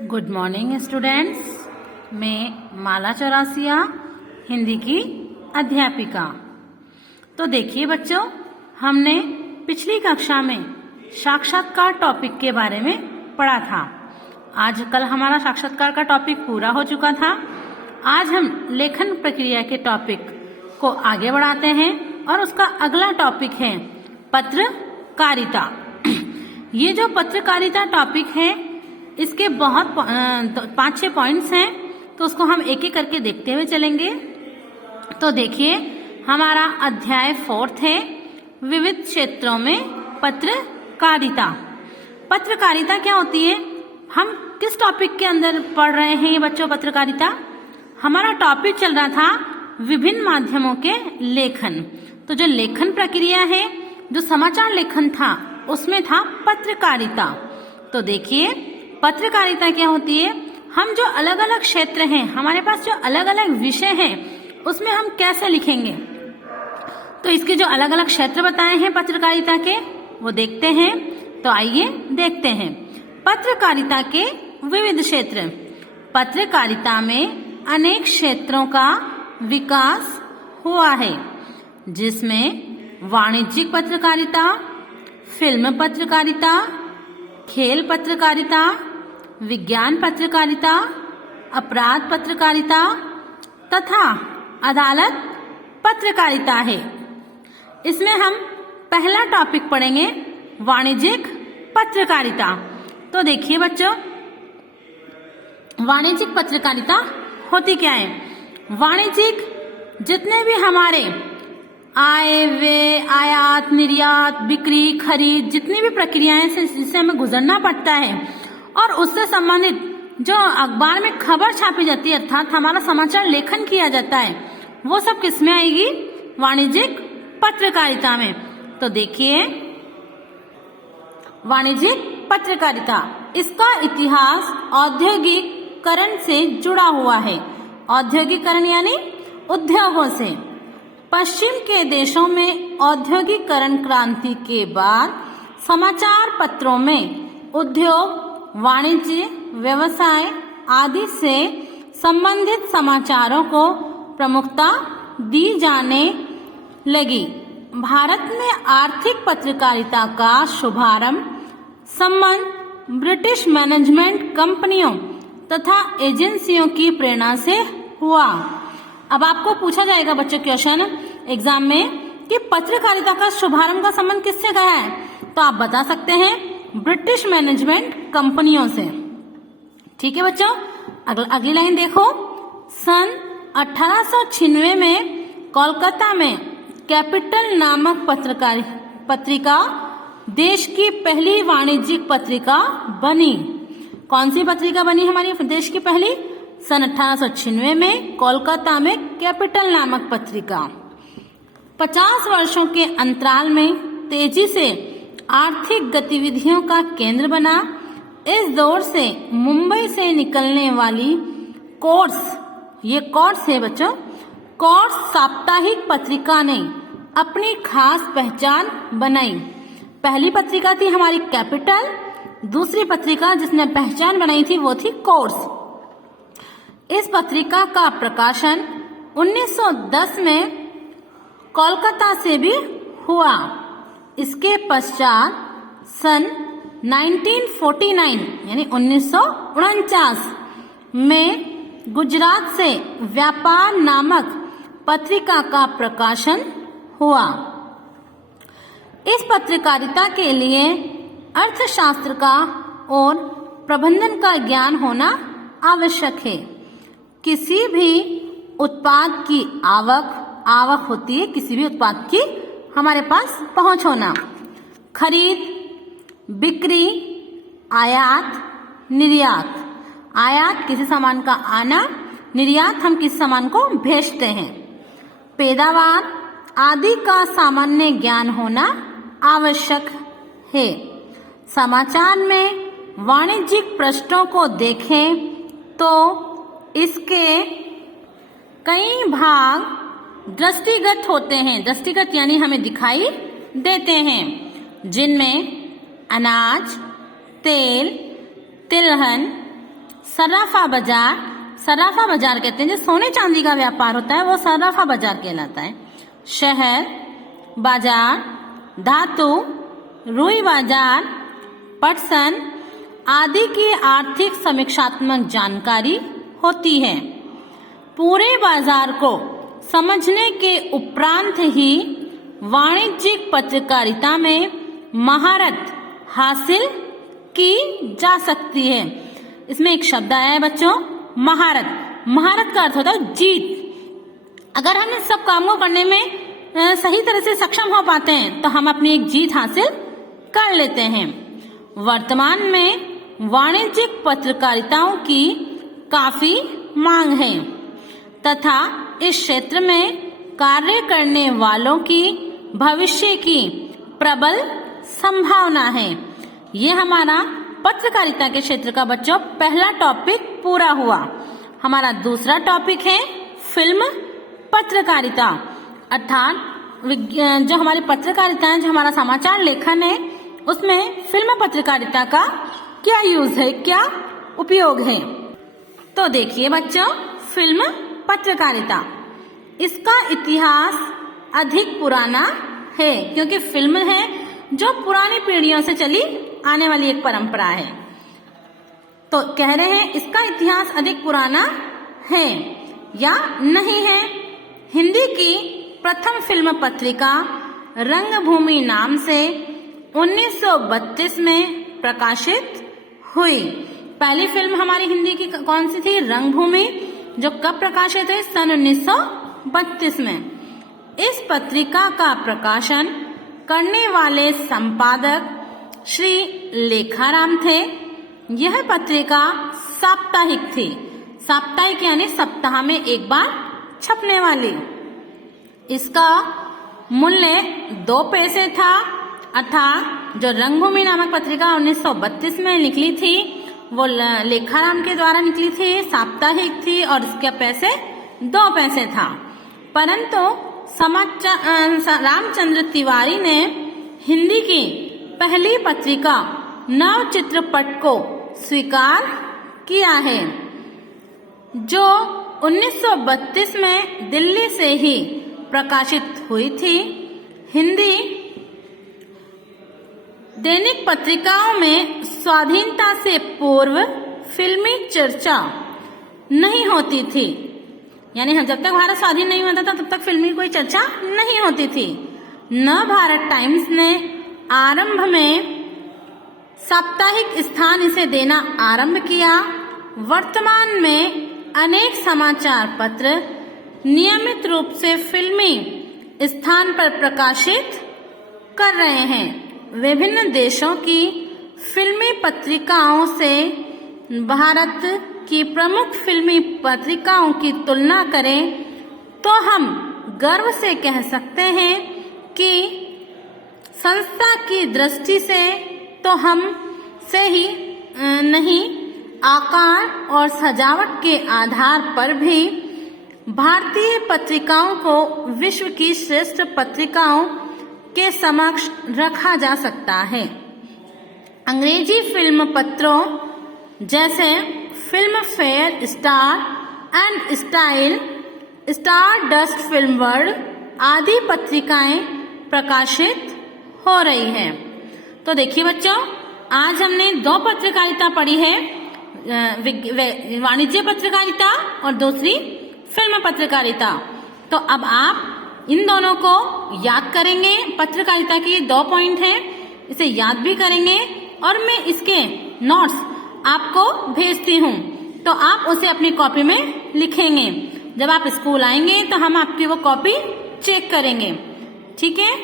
Good morning students. मैं माला चौरासिया, हिंदी की अध्यापिका। तो देखिए बच्चों, हमने पिछली कक्षा में साक्षात्कार टॉपिक के बारे में पढ़ा था। आज कल हमारा साक्षात्कार का टॉपिक पूरा हो चुका था। आज हम लेखन प्रक्रिया के टॉपिक को आगे बढ़ाते हैं और उसका अगला टॉपिक है पत्रकारिता। ये जो पत्रकारिता टॉपिक है, इसके बहुत 5-6 पॉइंट्स हैं, तो उसको हम एक एक करके देखते हुए चलेंगे। तो देखिए, हमारा अध्याय 4 है विविध क्षेत्रों में पत्रकारिता। पत्रकारिता क्या होती है? हम किस टॉपिक के अंदर पढ़ रहे हैं ये बच्चों? पत्रकारिता हमारा टॉपिक चल रहा था विभिन्न माध्यमों के लेखन। तो जो लेखन प्रक्रिया है, जो समाचार लेखन था, उसमें था पत्रकारिता। तो देखिए, पत्रकारिता क्या होती है? हम जो अलग अलग क्षेत्र हैं, हमारे पास जो अलग अलग विषय हैं, उसमें हम कैसे लिखेंगे। तो इसके जो अलग अलग क्षेत्र बताए हैं पत्रकारिता के, वो देखते हैं। तो आइए देखते हैं पत्रकारिता के विविध क्षेत्र। पत्रकारिता में अनेक क्षेत्रों का विकास हुआ है, जिसमें वाणिज्यिक पत्रकारिता, फिल्म पत्रकारिता, खेल पत्रकारिता, विज्ञान पत्रकारिता, अपराध पत्रकारिता तथा अदालत पत्रकारिता है। इसमें हम पहला टॉपिक पढ़ेंगे वाणिज्यिक पत्रकारिता। तो देखिए बच्चों, वाणिज्यिक पत्रकारिता होती क्या है? वाणिज्यिक जितने भी हमारे आय व्यय, आयात निर्यात, बिक्री, खरीद, जितनी भी प्रक्रियाएं से जिससे हमें गुजरना पड़ता है और उससे संबंधित जो अखबार में खबर छापी जाती है, अर्थात हमारा समाचार लेखन किया जाता है, वो सब किसमें आएगी? वाणिज्यिक पत्रकारिता में। तो देखिए, वाणिज्यिक पत्रकारिता, इसका इतिहास औद्योगिकरण से जुड़ा हुआ है। औद्योगिकरण यानी उद्योगों से। पश्चिम के देशों में औद्योगिकरण क्रांति के बाद समाचार पत्रों में उद्योग, वाणिज्य, व्यवसाय आदि से संबंधित समाचारों को प्रमुखता दी जाने लगी। भारत में आर्थिक पत्रकारिता का शुभारंभ संबंध ब्रिटिश मैनेजमेंट कंपनियों तथा एजेंसियों की प्रेरणा से हुआ। अब आपको पूछा जाएगा बच्चों क्वेश्चन एग्जाम में कि पत्रकारिता का शुभारंभ का संबंध किससे कहा है? तो आप बता सकते हैं ब्रिटिश मैनेजमेंट कंपनियों से। ठीक है बच्चों, अगली लाइन देखो। सन 1896 में कोलकाता में कैपिटल नामक पत्रिका देश की पहली वाणिज्यिक पत्रिका बनी। कौन सी पत्रिका बनी हमारी देश की पहली? सन 1896 में कोलकाता में कैपिटल नामक पत्रिका 50 वर्षों के अंतराल में तेजी से आर्थिक गतिविधियों का केंद्र बना। इस दौर से मुंबई से निकलने वाली कोर्स, ये कोर्स है बच्चों, कोर्स साप्ताहिक पत्रिका ने अपनी खास पहचान बनाई। पहली पत्रिका थी हमारी कैपिटल, दूसरी पत्रिका जिसने पहचान बनाई थी वो थी कोर्स। इस पत्रिका का प्रकाशन 1910 में कोलकाता से भी हुआ। इसके पश्चात सन 1949 यानी 1949 में गुजरात से व्यापार नामक पत्रिका का प्रकाशन हुआ। इस पत्रकारिता के लिए अर्थशास्त्र का और प्रबंधन का ज्ञान होना आवश्यक है। किसी भी उत्पाद की आवक होती है, किसी भी उत्पाद की हमारे पास पहुंच होना। खरीद, बिक्री, आयात, निर्यात। आयात किसी सामान का आना, निर्यात हम किसी सामान को भेजते हैं। पैदावार आदि का सामान्य ज्ञान होना आवश्यक है। समाचार में वाणिज्यिक पृष्ठों को देखें तो इसके कई भाग दृष्टिगत होते हैं। दृष्टिगत यानी हमें दिखाई देते हैं, जिनमें अनाज, तेल, तिलहन, सर्राफा बाजार कहते हैं, जो सोने चांदी का व्यापार होता है वो सर्राफा बाजार कहलाता है। शहर बाजार, धातु, रुई बाजार, पटसन आदि की आर्थिक समीक्षात्मक जानकारी होती है। पूरे बाजार को समझने के उपरांत ही वाणिज्यिक पत्रकारिता में महारत हासिल की जा सकती है। इसमें एक शब्द आया है बच्चों, महारत। महारत का अर्थ होता है जीत। अगर हम इन सब कामों करने में सही तरह से सक्षम हो पाते हैं तो हम अपनी एक जीत हासिल कर लेते हैं। वर्तमान में वाणिज्यिक पत्रकारिताओं की काफी मांग है तथा इस क्षेत्र में कार्य करने वालों की भविष्य की प्रबल संभावना है। ये हमारा पत्रकारिता के क्षेत्र का बच्चों पहला टॉपिक पूरा हुआ। हमारा दूसरा टॉपिक है फिल्म पत्रकारिता, अर्थात जो हमारी पत्रकारिता है, जो हमारा समाचार लेखन है, उसमें फिल्म पत्रकारिता का क्या यूज है, क्या उपयोग है। तो देखिए बच्चों, फिल्म पत्रकारिता, इसका इतिहास अधिक पुराना है, क्योंकि फिल्म है जो पुरानी पीढ़ियों से चली आने वाली एक परंपरा है। तो कह रहे हैं इसका इतिहास अधिक पुराना है या नहीं है। हिंदी की प्रथम फिल्म पत्रिका रंगभूमि नाम से 1932 में प्रकाशित हुई। पहली फिल्म हमारी हिंदी की कौन सी थी? रंगभूमि, जो कब प्रकाशित हुई? सन 1932 में। इस पत्रिका का प्रकाशन करने वाले संपादक श्री लेखाराम थे। यह पत्रिका साप्ताहिक थी। साप्ताहिक यानी सप्ताह में एक बार छपने वाली। इसका मूल्य 2 पैसे था, अर्थात जो रंगभूमि नामक पत्रिका 1932 में निकली थी वो लेखाराम के द्वारा निकली थी, साप्ताहिक थी और इसके पैसे 2 पैसे था। परंतु रामचंद्र तिवारी ने हिंदी की पहली पत्रिका नव चित्रपट को स्वीकार किया है, जो 1932 में दिल्ली से ही प्रकाशित हुई थी। हिंदी दैनिक पत्रिकाओं में स्वाधीनता से पूर्व फिल्मी चर्चा नहीं होती थी, यानी जब तक भारत स्वाधीन नहीं होता था तब तक फिल्मी कोई चर्चा नहीं होती थी। नव भारत टाइम्स ने आरंभ में साप्ताहिक स्थान इसे देना आरंभ किया। वर्तमान में अनेक समाचार पत्र नियमित रूप से फिल्मी स्थान पर प्रकाशित कर रहे हैं। विभिन्न देशों की फिल्मी पत्रिकाओं से भारत की प्रमुख फिल्मी पत्रिकाओं की तुलना करें तो हम गर्व से कह सकते हैं कि संस्था की दृष्टि से तो हम से ही नहीं, आकार और सजावट के आधार पर भी भारतीय पत्रिकाओं को विश्व की श्रेष्ठ पत्रिकाओं के समक्ष रखा जा सकता है। अंग्रेजी फिल्म पत्रों जैसे film fair, star and style, star dust film world आदि पत्रिकाएं प्रकाशित हो रही हैं। तो देखिए बच्चों, आज हमने 2 पत्रकारिता पढ़ी है, वाणिज्य पत्रकारिता और दूसरी फिल्म पत्रकारिता। तो अब आप इन दोनों को याद करेंगे। पत्रकारिता के 2 पॉइंट हैं, इसे याद भी करेंगे और मैं इसके नोट्स आपको भेजती हूँ, तो आप उसे अपनी कॉपी में लिखेंगे। जब आप स्कूल आएंगे तो हम आपकी वो कॉपी चेक करेंगे, ठीक है।